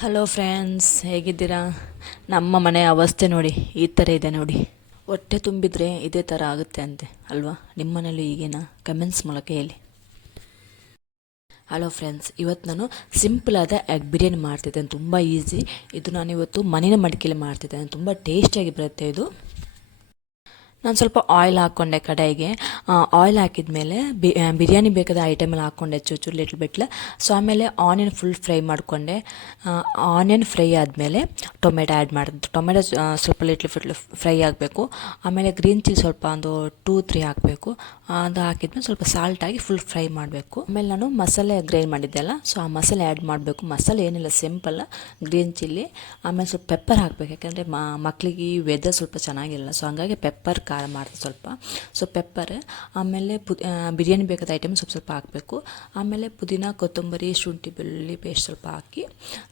Hello friends, ಹೇಗಿದ್ದೀರಾ? ನಮ್ಮ ಮನೆ ಅವಸ್ಥೆ ನೋಡಿ, ಈ ಥರ ಇದೆ ನೋಡಿ. ಹೊಟ್ಟೆ ತುಂಬಿದರೆ ಇದೇ ಥರ ಆಗುತ್ತೆ ಅಂತೆ ಅಲ್ವಾ? ನಿಮ್ಮ ಮನೇಲಿ ಈಗೇನಾ? ಕಮೆಂಟ್ಸ್ ಮೂಲಕ ಹೇಳಿ. ಹಲೋ ಫ್ರೆಂಡ್ಸ್, ಇವತ್ತು ನಾನು ಸಿಂಪಲಾದ ಎಗ್ ಬಿರಿಯಾನಿ ಮಾಡ್ತಿದ್ದೇನೆ. ತುಂಬ ಈಸಿ. ಇದು ನಾನು ಇವತ್ತು ಮನೆಯ ಮಡಿಕೆಯಲ್ಲಿ ಮಾಡ್ತಿದ್ದೇನೆ. ತುಂಬ ಟೇಸ್ಟಿಯಾಗಿ ಬರುತ್ತೆ ಇದು. ನಾನು ಸ್ವಲ್ಪ ಆಯಿಲ್ ಹಾಕ್ಕೊಂಡೆ ಕಡಾಯಿಗೆ. ಆಯಿಲ್ ಹಾಕಿದ ಮೇಲೆ ಬಿರಿಯಾನಿ ಬೇಕಾದ ಐಟಮೆಲ್ಲ ಹಾಕ್ಕೊಂಡೆ ಚೂರು ಲಿಟ್ಲ್ ಬಿಟ್ಲ. ಸೊ ಆಮೇಲೆ ಆನಿಯನ್ ಫುಲ್ ಫ್ರೈ ಮಾಡಿಕೊಂಡೆ. ಆನಿಯನ್ ಫ್ರೈ ಆದಮೇಲೆ ಟೊಮೆಟೊ ಆ್ಯಡ್ ಮಾಡಿದ್ದು. ಟೊಮೆಟೊ ಸ್ವಲ್ಪ ಲಿಟ್ಲ್ ಫ್ರೈ ಆಗಬೇಕು. ಆಮೇಲೆ ಗ್ರೀನ್ ಚಿಲ್ಲಿ ಸ್ವಲ್ಪ ಒಂದು 2-3 ಹಾಕಬೇಕು. ಅದು ಹಾಕಿದ್ಮೇಲೆ ಸ್ವಲ್ಪ ಸಾಲ್ಟ್ ಹಾಕಿ ಫುಲ್ ಫ್ರೈ ಮಾಡಬೇಕು. ಆಮೇಲೆ ನಾನು ಮಸಾಲೆ ಗ್ರೈಂಡ್ ಮಾಡಿದ್ದೆಲ್ಲ, ಸೊ ಆ ಮಸಾಲೆ ಆ್ಯಡ್ ಮಾಡಬೇಕು. ಮಸಾಲೆ ಏನಿಲ್ಲ, ಸಿಂಪಲ್ ಗ್ರೀನ್ ಚಿಲ್ಲಿ. ಆಮೇಲೆ ಸ್ವಲ್ಪ ಪೆಪ್ಪರ್ ಹಾಕಬೇಕು, ಯಾಕೆಂದರೆ ಮಕ್ಕಳಿಗೆ ಈ ವೆದರ್ ಸ್ವಲ್ಪ ಚೆನ್ನಾಗಿಲ್ಲ. ಸೊ ಹಂಗಾಗಿ ಪೆಪ್ಪರ್ ಖಾರ ಮಾಡ್ತೀನಿ ಸ್ವಲ್ಪ. ಸೊ ಪೆಪ್ಪರ್, ಆಮೇಲೆ ಬಿರಿಯಾನಿ ಬೇಕಾದ ಐಟಮ್ ಸ್ವಲ್ಪ ಹಾಕಬೇಕು. ಆಮೇಲೆ ಪುದೀನ, ಕೊತ್ತಂಬರಿ, ಶುಂಠಿ ಬೆಳ್ಳುಳ್ಳಿ ಪೇಸ್ಟ್ ಸ್ವಲ್ಪ ಹಾಕಿ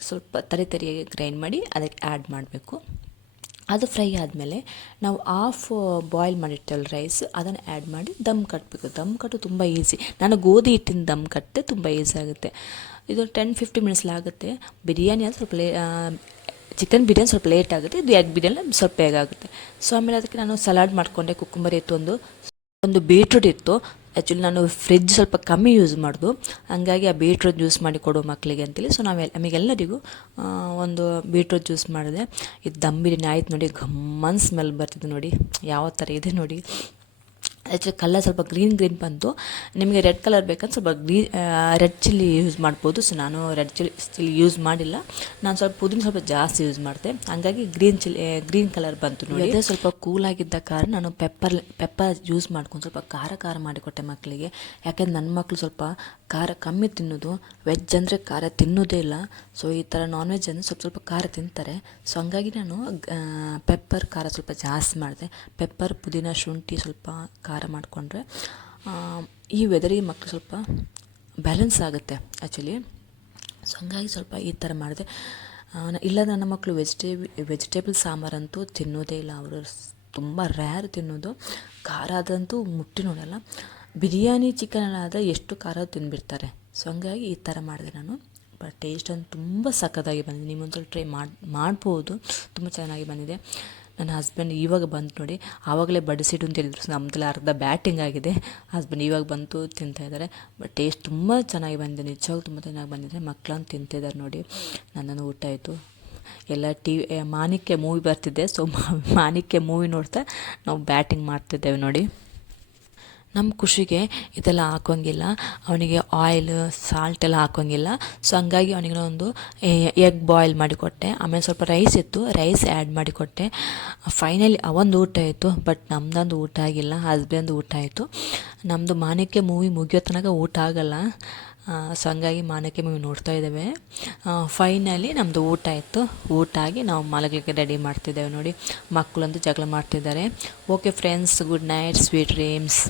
ಸ್ವಲ್ಪ ತರಿಯಾಗಿ ಗ್ರೈಂಡ್ ಮಾಡಿ ಅದಕ್ಕೆ ಆ್ಯಡ್ ಮಾಡಬೇಕು. ಅದು ಫ್ರೈ ಆದಮೇಲೆ ನಾವು ಹಾಫ್ ಬಾಯ್ಲ್ ಮಾಡಿರ್ತೇವಲ್ಲ ರೈಸ್, ಅದನ್ನು ಆ್ಯಡ್ ಮಾಡಿ ದಮ್ ಕಟ್ಟಬೇಕು. ದಮ್ ಕಟ್ಟು ತುಂಬ ಈಸಿ. ನಾನು ಗೋಧಿ ಹಿಟ್ಟಿನ ದಮ್ ಕಟ್ಟೆ, ತುಂಬ ಈಸಿ ಆಗುತ್ತೆ ಇದು. 10-15 ಮಿನಿಟ್ಸಲಾಗುತ್ತೆ. ಬಿರಿಯಾನಿ ಅದು ಸ್ವಲ್ಪ ಚಿಕನ್ ಬಿರಿಯಾನಿ ಸ್ವಲ್ಪ ಲೇಟ್ ಆಗುತ್ತೆ, ಇದು ಎಗ್ ಬಿರಿಯಾನಿ ಸ್ವಲ್ಪ ಬೇಗ ಆಗುತ್ತೆ. ಸೊ ಆಮೇಲೆ ಅದಕ್ಕೆ ನಾನು ಸಲಾಡ್ ಮಾಡಿಕೊಂಡೆ. ಕುಕ್ಕುಂಬರ್ ಇತ್ತು, ಒಂದು ಬೀಟ್ರೂಟ್ ಇತ್ತು. ಆ್ಯಕ್ಚುಲಿ ನಾನು ಫ್ರಿಜ್ ಸ್ವಲ್ಪ ಕಮ್ಮಿ ಯೂಸ್ ಮಾಡೋದು, ಹಂಗಾಗಿ ಆ ಬೀಟ್ರೂಟ್ ಜ್ಯೂಸ್ ಮಾಡಿ ಕೊಡು ಮಕ್ಕಳಿಗೆ ಅಂತೇಳಿ. ಸೊ ನಮಗೆಲ್ಲರಿಗೂ ಒಂದು ಬೀಟ್ರೂಟ್ ಜ್ಯೂಸ್ ಮಾಡಿದೆ. ಇದು ದಮ್ ಬಿರಿಯಾನಿ ಆಯ್ತು ನೋಡಿ. ಘಮ್ಮನ್ ಸ್ಮೆಲ್ ಬರ್ತಿದೆ ನೋಡಿ, ಯಾವ ಥರ ಇದೆ ನೋಡಿ. ಆ್ಯಕ್ಚುಲಿ ಕಲರ್ ಸ್ವಲ್ಪ ಗ್ರೀನ್ ಬಂತು. ನಿಮಗೆ ರೆಡ್ ಕಲರ್ ಬೇಕಂತ ಸ್ವಲ್ಪ ರೆಡ್ ಚಿಲ್ಲಿ ಯೂಸ್ ಮಾಡ್ಬೋದು. ಸೊ ನಾನು ರೆಡ್ ಚಿಲ್ಲಿ ಯೂಸ್ ಮಾಡಿಲ್ಲ. ನಾನು ಸ್ವಲ್ಪ ಪುದೀನ ಸ್ವಲ್ಪ ಜಾಸ್ತಿ ಯೂಸ್ ಮಾಡಿದೆ, ಹಾಗಾಗಿ ಗ್ರೀನ್ ಕಲರ್ ಬಂತು ನೋಡಿ. ಅದೇ ಸ್ವಲ್ಪ ಕೂಲಾಗಿದ್ದ ಕಾರಣ ನಾನು ಪೆಪ್ಪರ್ ಯೂಸ್ ಮಾಡ್ಕೊಂಡು ಸ್ವಲ್ಪ ಖಾರ ಮಾಡಿಕೊಟ್ಟೆ ಮಕ್ಕಳಿಗೆ. ಯಾಕೆಂದ್ರೆ ನನ್ನ ಮಕ್ಕಳು ಸ್ವಲ್ಪ ಖಾರ ಕಮ್ಮಿ ತಿನ್ನೋದು, ವೆಜ್ ಅಂದರೆ ಖಾರ ತಿನ್ನೋದೇ ಇಲ್ಲ. ಸೊ ಈ ಥರ ನಾನ್ ವೆಜ್ ಅಂದರೆ ಸ್ವಲ್ಪ ಖಾರ ತಿಂತಾರೆ. ಸೊ ಹಂಗಾಗಿ ನಾನು ಪೆಪ್ಪರ್ ಖಾರ ಸ್ವಲ್ಪ ಜಾಸ್ತಿ ಮಾಡಿದೆ. ಪೆಪ್ಪರ್, ಪುದೀನ, ಶುಂಠಿ ಸ್ವಲ್ಪ ಖಾರ ಮಾಡಿಕೊಂಡ್ರೆ ಈ ವೆದರಿಗೆ ಮಕ್ಕಳು ಸ್ವಲ್ಪ ಬ್ಯಾಲೆನ್ಸ್ ಆಗುತ್ತೆ ಆ್ಯಕ್ಚುಲಿ. ಸೊ ಹಂಗಾಗಿ ಸ್ವಲ್ಪ ಈ ಥರ ಮಾಡಿದೆ. ಇಲ್ಲ, ನನ್ನ ಮಕ್ಕಳು ವೆಜಿಟೇಬಲ್ ಸಾಂಬಾರಂತೂ ತಿನ್ನೋದೇ ಇಲ್ಲ. ಅವರು ತುಂಬ ರೇರ್ ತಿನ್ನೋದು. ಖಾರ ಅದಂತೂ ಮುಟ್ಟಿ ನೋಡಲ್ಲ. ಬಿರಿಯಾನಿ ಚಿಕನ್ ಎಲ್ಲ ಆದರೆ ಎಷ್ಟು ಖಾರ ತಿಂದುಬಿಡ್ತಾರೆ. ಸೊ ಹಂಗಾಗಿ ಈ ಥರ ಮಾಡಿದೆ ನಾನು. ಬಟ್ ಟೇಸ್ಟ್ ಅಂತೂ ತುಂಬ ಸಖತ್ತಾಗಿ ಬಂದಿದೆ. ನಿಮ್ಮೊಂದ್ಸಲ ಟ್ರೈ ಮಾಡ್ಬೋದು. ತುಂಬ ಚೆನ್ನಾಗಿ ಬಂದಿದೆ. ನನ್ನ ಹಸ್ಬೆಂಡ್ ಇವಾಗ ಬಂತು ನೋಡಿ. ಆವಾಗಲೇ ಬಡಿಸಿಡು ಅಂತ ಹೇಳಿದ್ರು. ಸೊ ನಮ್ಮದೆಲ್ಲ ಅರ್ಧ ಬ್ಯಾಟಿಂಗ್ ಆಗಿದೆ. ಹಸ್ಬೆಂಡ್ ಇವಾಗ ಬಂತು, ತಿಂತಾಯಿದ್ದಾರೆ. ಬಟ್ ಟೇಸ್ಟ್ ತುಂಬ ಚೆನ್ನಾಗಿ ಬಂದಿದೆ, ನಿಜವಾಗ್ಲೂ ತುಂಬ ಚೆನ್ನಾಗಿ ಬಂದಿದೆ. ಮಕ್ಕಳಂತ ತಿಂತಿದ್ದಾರೆ ನೋಡಿ. ನನ್ನನ್ನು ಊಟ ಆಯಿತು. ಎಲ್ಲ ಮಾಣಿಕ್ಯ ಮೂವಿ ಬರ್ತಿದ್ದೆ. ಸೊ ಮಾಣಿಕ್ಯ ಮೂವಿ ನೋಡ್ತಾ ನಾವು ಬ್ಯಾಟಿಂಗ್ ಮಾಡ್ತಿದ್ದೇವೆ ನೋಡಿ. ನಮ್ಮ ಖುಷಿಗೆ ಇದೆಲ್ಲ ಹಾಕೋಂಗಿಲ್ಲ. ಅವನಿಗೆ ಆಯಿಲ್, ಸಾಲ್ಟ್ ಎಲ್ಲ ಹಾಕೋಂಗಿಲ್ಲ. ಸೊ ಹಂಗಾಗಿ ಅವನಿಗೆ ಒಂದು ಎಗ್ ಬಾಯ್ಲ್ ಮಾಡಿಕೊಟ್ಟೆ. ಆಮೇಲೆ ಸ್ವಲ್ಪ ರೈಸ್ ಇತ್ತು, ರೈಸ್ ಆ್ಯಡ್ ಮಾಡಿಕೊಟ್ಟೆ. ಫೈನಲಿ ಅವೊಂದು ಊಟ ಆಯಿತು. ಬಟ್ ನಮ್ಮದೊಂದು ಊಟ ಆಗಿಲ್ಲ, ಹಸ್ಬೆಂಡ್ ಊಟ ಆಯಿತು. ನಮ್ಮದು ಮಾಣಿಕ್ಯ ಮೂವಿ ಮುಗಿಯೋ ತನಕ ಊಟ ಆಗಲ್ಲ. ಸೊ ಹಂಗಾಗಿ ಮಾಣಿಕ್ಯ ಮೂವಿ ನೋಡ್ತಾ ಇದ್ದೇವೆ. ಫೈನಲಿ ನಮ್ಮದು ಊಟ ಆಯಿತು. ಊಟ ಆಗಿ ನಾವು ಮಲಗಲಿಕ್ಕೆ ರೆಡಿ ಮಾಡ್ತಿದ್ದೇವೆ ನೋಡಿ. ಮಕ್ಕಳಂತೂ ಜಗಳ ಮಾಡ್ತಿದ್ದಾರೆ. Okay friends, good night, sweet dreams.